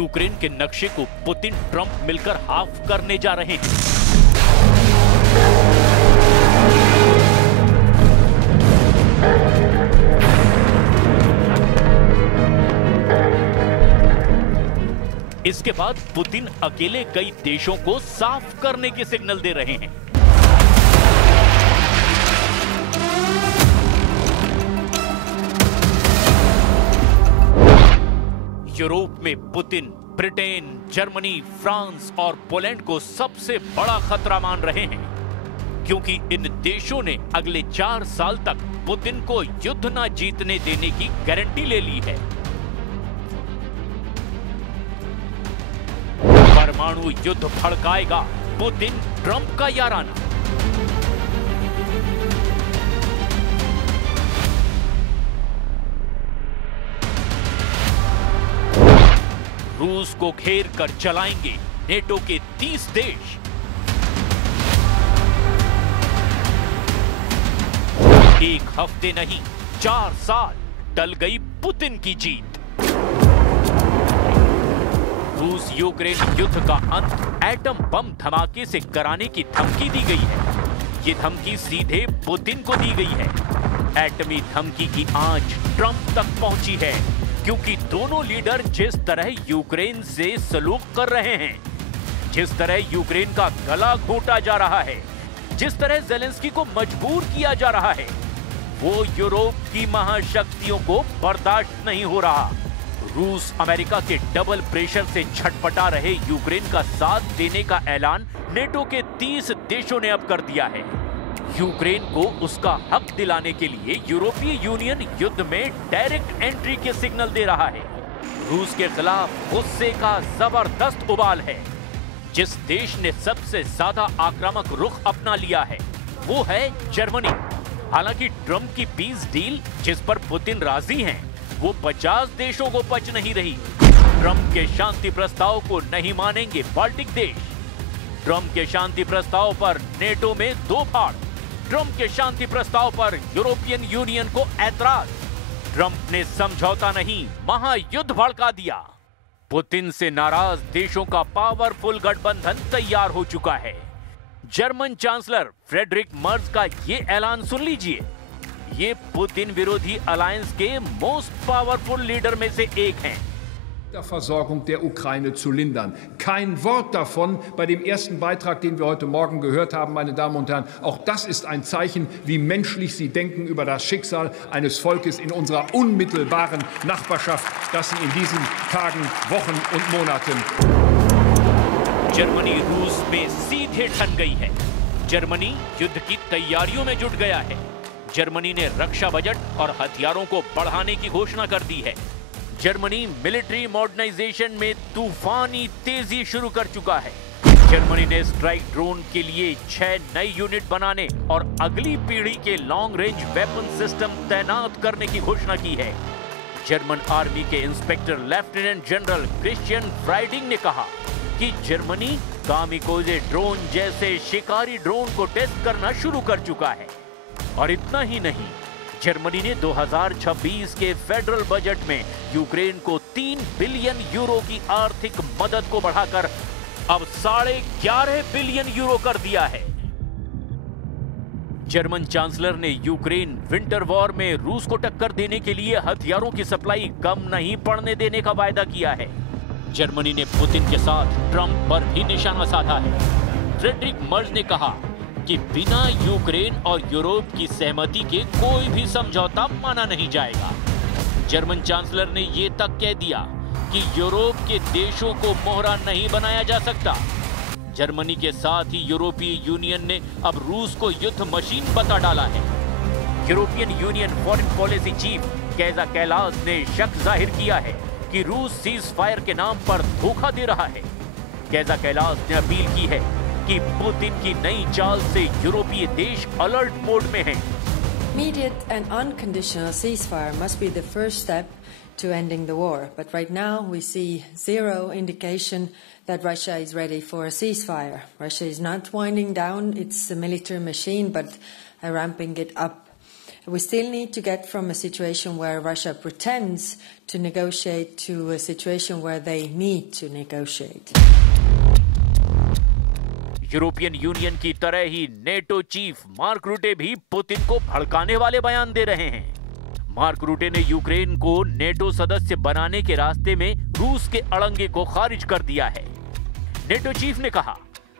Ukraine के नक्शे को पुतिन ट्रंप मिलकर हाफ करने जा रहे हैं। इसके बाद पुतिन अकेले कई देशों को साफ करने के सिग्नल दे रहे हैं। यूरोप में पुतिन ब्रिटेन, जर्मनी, फ्रांस और पोलैंड को सबसे बड़ा खतरा मान रहे हैं, क्योंकि इन देशों ने अगले 4 साल तक पुतिन को युद्ध न जीतने देने की गारंटी ले ली है। परमाणु युद्ध भड़काएगा पुतिन ट्रंप का याराना। रूस को घेर कर चलाएंगे नेटो के 30 देश। एक हफ्ते नहीं 4 साल टल गई पुतिन की जीत। रूस यूक्रेन युद्ध का अंत एटम बम धमाके से कराने की धमकी दी गई है। ये धमकी सीधे पुतिन को दी गई है। एटमी धमकी की आंच ट्रंप तक पहुंची है, क्योंकि दोनों लीडर जिस तरह यूक्रेन से सलूक कर रहे हैं, जिस तरह यूक्रेन का गला घोटा जा रहा है, जिस तरह ज़ेलेंस्की को मजबूर किया जा रहा है, वो यूरोप की महाशक्तियों को बर्दाश्त नहीं हो रहा। रूस अमेरिका के डबल प्रेशर से छटपटा रहे यूक्रेन का साथ देने का ऐलान नेटो के 30 देशों ने अब कर दिया है। यूक्रेन को उसका हक दिलाने के लिए यूरोपीय यूनियन युद्ध में डायरेक्ट एंट्री के सिग्नल दे रहा है। रूस के खिलाफ गुस्से का जबरदस्त उबाल है। जिस देश ने सबसे ज्यादा आक्रामक रुख अपना लिया है वो है जर्मनी। हालांकि ट्रंप की पीस डील जिस पर पुतिन राजी हैं, वो 50 देशों को पच नहीं रही। ट्रंप के शांति प्रस्ताव को नहीं मानेंगे बाल्टिक देश। ट्रंप के शांति प्रस्ताव पर नेटो में 2 फाड़। ट्रंप के शांति प्रस्ताव पर यूरोपियन यूनियन को ऐतराज। ट्रंप ने समझौता नहीं, महायुद्ध भड़का दिया। पुतिन से नाराज देशों का पावरफुल गठबंधन तैयार हो चुका है। जर्मन चांसलर फ्रेडरिक मर्ज का ये ऐलान सुन लीजिए। ये पुतिन विरोधी अलायंस के मोस्ट पावरफुल लीडर में से एक हैं। Der Versorgung der Ukraine zu lindern. Kein Wort davon bei dem ersten Beitrag, den wir heute Morgen gehört haben, meine Damen und Herren. Auch das ist ein Zeichen, wie menschlich Sie denken über das Schicksal eines Volkes in unserer unmittelbaren Nachbarschaft, das Sie in diesen Tagen, Wochen und Monaten. Germany रूस में सीधे ठन गई है। Germany युद्ध की तैयारियों में जुट गया है। जर्मनी ने रक्षा बजट और हथियारों को बढ़ाने की घोषणा कर दी है। जर्मनी मिलिट्री मॉडर्नाइजेशन में तूफानी तेजी शुरू कर चुका है। जर्मनी ने स्ट्राइक ड्रोन के लिए 6 नए यूनिट बनाने और अगली पीढ़ी के लॉन्ग रेंज वेपन सिस्टम तैनात करने की घोषणा की है। जर्मन आर्मी के इंस्पेक्टर लेफ्टिनेंट जनरल क्रिश्चियन फ्राइडिंग ने कहा कि जर्मनी कामिकोजे ड्रोन जैसे शिकारी ड्रोन को टेस्ट करना शुरू कर चुका है। और इतना ही नहीं, जर्मनी ने 2026 के फेडरल बजट में यूक्रेन को 3 बिलियन यूरो की आर्थिक मदद को बढ़ाकर अब 11.5 बिलियन यूरो कर दिया है। जर्मन चांसलर ने यूक्रेन विंटर वॉर में रूस को टक्कर देने के लिए हथियारों की सप्लाई कम नहीं पड़ने देने का वायदा किया है। जर्मनी ने पुतिन के साथ ट्रंप पर भी निशाना साधा है। फ्रेडरिक मर्ज ने कहा कि बिना यूक्रेन और यूरोप की सहमति के कोई भी समझौता माना नहीं जाएगा। जर्मन चांसलर ने ये तक कह दिया कि यूरोप के देशों को मोहरा नहीं बनाया जा सकता। जर्मनी के साथ ही यूरोपीय यूनियन ने अब रूस को युद्ध मशीन बता डाला है। European Union foreign policy chief Kaja Kallas ने शक जाहिर किया है कि रूस सीज फायर के नाम पर धोखा दे रहा है। कैजा कैलास ने अपील की है कि पुतिन की नई चाल से यूरोपीय देश अलर्ट मोड में हैं। Immediate and unconditional ceasefire must be the first step to ending the war. But right now we see zero indication that Russia is ready for a ceasefire. Russia is not winding down its military machine, but ramping it up. We still need to get from a situation where Russia pretends to negotiate to a situation where they need to negotiate. European union की तरह ही NATO chief mark रूटे भी Putin को भड़काने वाले बयान दे रहे हैं। Mark रूटे ने यूक्रेन को नेटो सदस्य बनाने के रास्ते में रूस के अड़ंगे को खारिज कर दिया है। नेटो चीफ ने कहा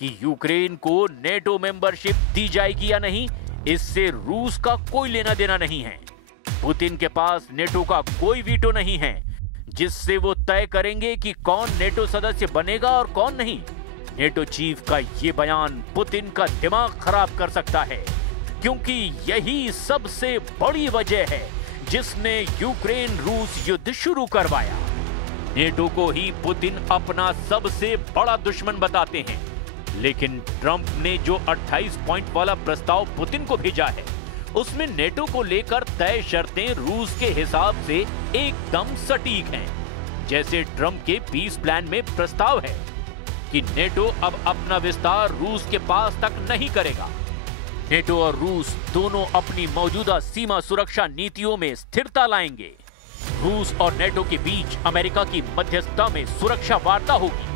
कि यूक्रेन को नेटो मेंबरशिप दी जाएगी या नहीं, इससे रूस का कोई लेना देना नहीं है। पुतिन के पास नेटो का कोई वीटो नहीं है जिससे वो तय करेंगे कि कौन नेटो सदस्य बनेगा और कौन नहीं। नेटो चीफ का ये बयान पुतिन का दिमाग खराब कर सकता है, क्योंकि यही सबसे बड़ी वजह है जिसने यूक्रेन रूस युद्ध शुरू करवाया। नेटो को ही पुतिन अपना सबसे बड़ा दुश्मन बताते हैं, लेकिन ट्रंप ने जो 28 पॉइंट वाला प्रस्ताव पुतिन को भेजा है, उसमें नेटो को लेकर तय शर्तें रूस के हिसाब से एकदम सटीक हैं। जैसे ट्रंप के पीस प्लान में प्रस्ताव है कि नेटो अब अपना विस्तार रूस के पास तक नहीं करेगा। नेटो और रूस दोनों अपनी मौजूदा सीमा सुरक्षा नीतियों में स्थिरता लाएंगे। रूस और नेटो के बीच अमेरिका की मध्यस्थता में सुरक्षा वार्ता होगी।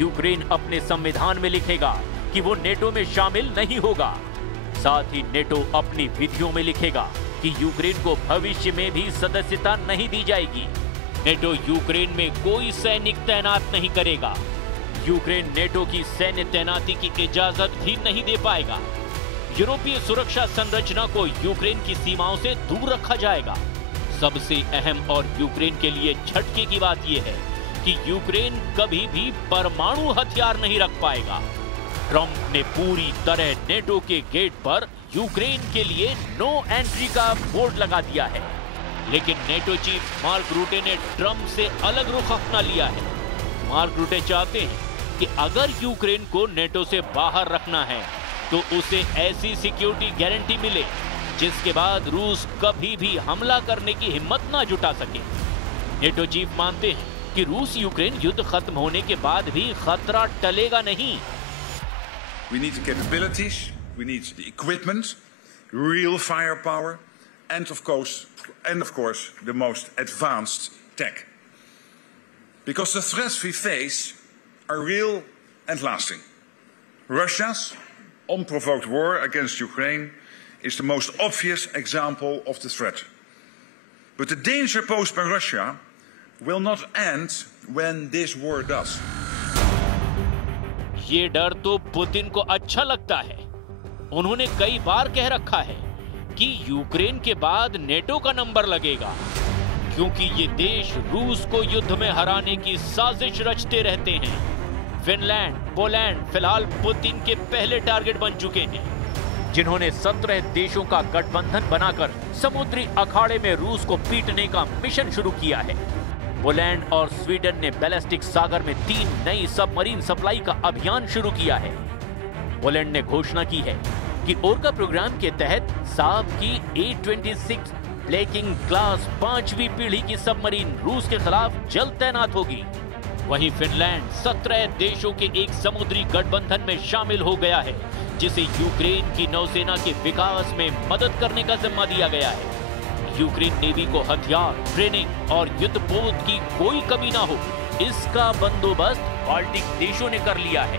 यूक्रेन अपने संविधान में लिखेगा कि वो नेटो में शामिल नहीं होगा। साथ ही नेटो अपनी विधियों में लिखेगा कि यूक्रेन को भविष्य में भी सदस्यता नहीं दी जाएगी। नेटो यूक्रेन में कोई सैनिक तैनात नहीं करेगा। यूक्रेन नेटो की सैन्य तैनाती की इजाजत भी नहीं दे पाएगा। यूरोपीय सुरक्षा संरचना को यूक्रेन की सीमाओं से दूर रखा जाएगा। सबसे अहम और यूक्रेन के लिए झटके की बात यह है कि यूक्रेन कभी भी परमाणु हथियार नहीं रख पाएगा। ट्रंप ने पूरी तरह नेटो के गेट पर यूक्रेन के लिए नो एंट्री का बोर्ड लगा दिया है, लेकिन नेटो चीफ मार्क रूटे ने ट्रंप से अलग रुख अपना लिया है। मार्क रूटे चाहते हैं कि अगर यूक्रेन को नेटो से बाहर रखना है तो उसे ऐसी सिक्योरिटी गारंटी मिले जिसके बाद रूस कभी भी हमला करने की हिम्मत ना जुटा सके। नेटो चीफ मानते हैं कि रूस यूक्रेन युद्ध खत्म होने के बाद भी खतरा टलेगा नहीं। We need the capabilities, we need the equipment, real firepower, and of course, the most advanced tech. Because the threats we face are real and lasting. Russia's unprovoked war against Ukraine is the most obvious example of the threat. But the danger posed by Russia will not end when this war does. ये डर तो Putin को अच्छा लगता है। उन्होंने कई बार कह रखा है कि यूक्रेन के बाद नेटो का नंबर लगेगा, क्योंकि ये देश रूस को युद्ध में हराने की साजिश रचते रहते हैं। फिनलैंड, पोलैंड फिलहाल पुतिन के पहले टारगेट बन चुके हैं, जिन्होंने 17 देशों का गठबंधन बनाकर समुद्री अखाड़े में रूस को पीटने का मिशन शुरू किया है। पोलैंड और स्वीडन ने बैलिस्टिक सागर में 3 नई सबमरीन सप्लाई का अभियान शुरू किया है। पोलैंड ने घोषणा की है कि ओर्का प्रोग्राम के तहत साब की A-26 ब्लैकिंग क्लास 5वीं पीढ़ी की सबमरीन रूस के खिलाफ जल्द तैनात होगी। वहीं फिनलैंड 17 देशों के एक समुद्री गठबंधन में शामिल हो गया है, जिसे यूक्रेन की नौसेना के विकास में मदद करने का जिम्मा दिया गया है। यूक्रेन नेवी को हथियार, ट्रेनिंग और युद्धपोत की कोई कमी ना हो, इसका बंदोबस्त बाल्टिक देशों ने कर लिया है।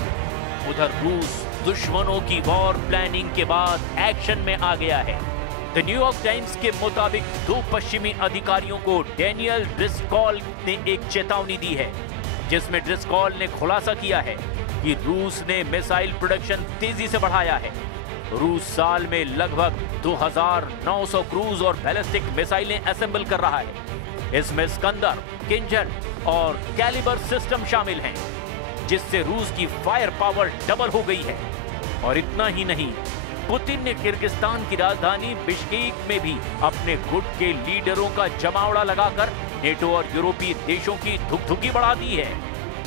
उधर रूस दुश्मनों की वॉर प्लानिंग के बाद एक्शन में आ गया है। द न्यूयॉर्क टाइम्स के मुताबिक 2 पश्चिमी अधिकारियों को डेनियल ड्रिस्कॉल ने एक चेतावनी दी है, जिसमें ड्रिस्कॉल ने खुलासा किया है कि रूस ने मिसाइल प्रोडक्शन तेजी से बढ़ाया है। रूस साल में लगभग 2900 क्रूज और बैलिस्टिक मिसाइलें असेंबल कर रहा है। इसमें स्कंदर, किंजर और कैलिबर सिस्टम शामिल हैं, जिससे रूस की फायर पावर डबल हो गई है। और इतना ही नहीं, पुतिन ने किर्गिस्तान की राजधानी बिश्केक में भी अपने गुट के लीडरों का जमावड़ा लगाकर नेटो और यूरोपीय देशों की धुकधुकी बढ़ा दी है।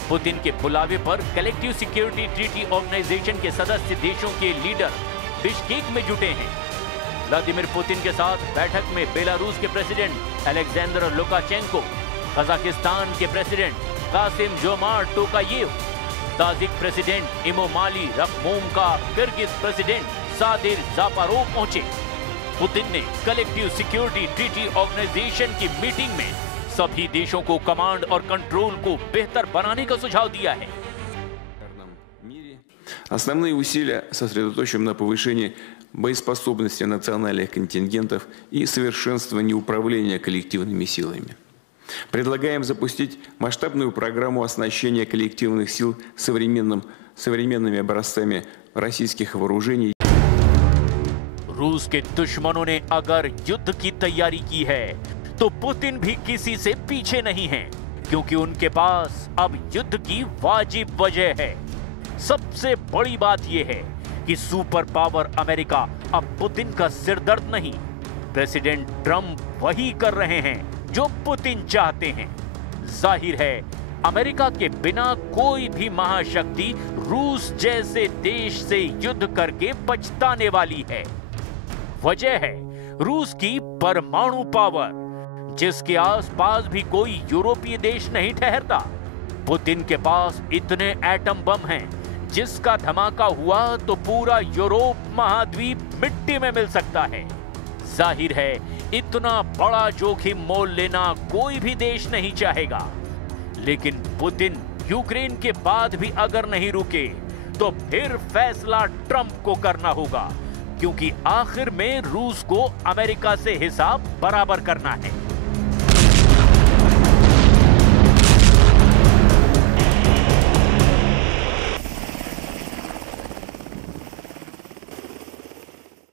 पुतिन के बुलावे पर कलेक्टिव सिक्योरिटी ट्रीटी ऑर्गेनाइजेशन के सदस्य देशों के लीडर बिश्केक में जुटे हैं। व्लादिमीर पुतिन के साथ बैठक में बेलारूस के प्रेसिडेंट अलेक्जेंडर लुकाशेंको, कजाकिस्तान के president Kassym Jomart Tokayev, Tajik president Emomali Rahmon का किर्गिज प्रेसिडेंट सादिर जापारोव पहुंचे। पुतिन ने कलेक्टिव सिक्योरिटी ट्रीटी ऑर्गेनाइजेशन की मीटिंग में सभी देशों को कमांड और कंट्रोल को बेहतर बनाने का सुझाव दिया है। Основные усилия сосредоточим на повышении боеспособности национальных контингентов и совершенствовании управления коллективными силами. Предлагаем запустить масштабную программу оснащения коллективных сил современными образцами российских вооружений. रूस के दुश्मनों ने अगर युद्ध की तैयारी की है तो पुतिन भी किसी से पीछे नहीं है, क्योंकि उनके पास अब युद्ध की वाजिब वजह है। सबसे बड़ी बात यह है कि सुपर पावर अमेरिका अब पुतिन का सिरदर्द नहीं, प्रेसिडेंट ट्रंप वही कर रहे हैं जो पुतिन चाहते हैं। जाहिर है अमेरिका के बिना कोई भी महाशक्ति रूस जैसे देश से युद्ध करके पछताने वाली है। वजह है रूस की परमाणु पावर, जिसके आसपास भी कोई यूरोपीय देश नहीं ठहरता। पुतिन के पास इतने एटम बम हैं जिसका धमाका हुआ तो पूरा यूरोप महाद्वीप मिट्टी में मिल सकता है। जाहिर है इतना बड़ा जोखिम मोल लेना कोई भी देश नहीं चाहेगा, लेकिन पुतिन यूक्रेन के बाद भी अगर नहीं रुके तो फिर फैसला ट्रंप को करना होगा, क्योंकि आखिर में रूस को अमेरिका से हिसाब बराबर करना है।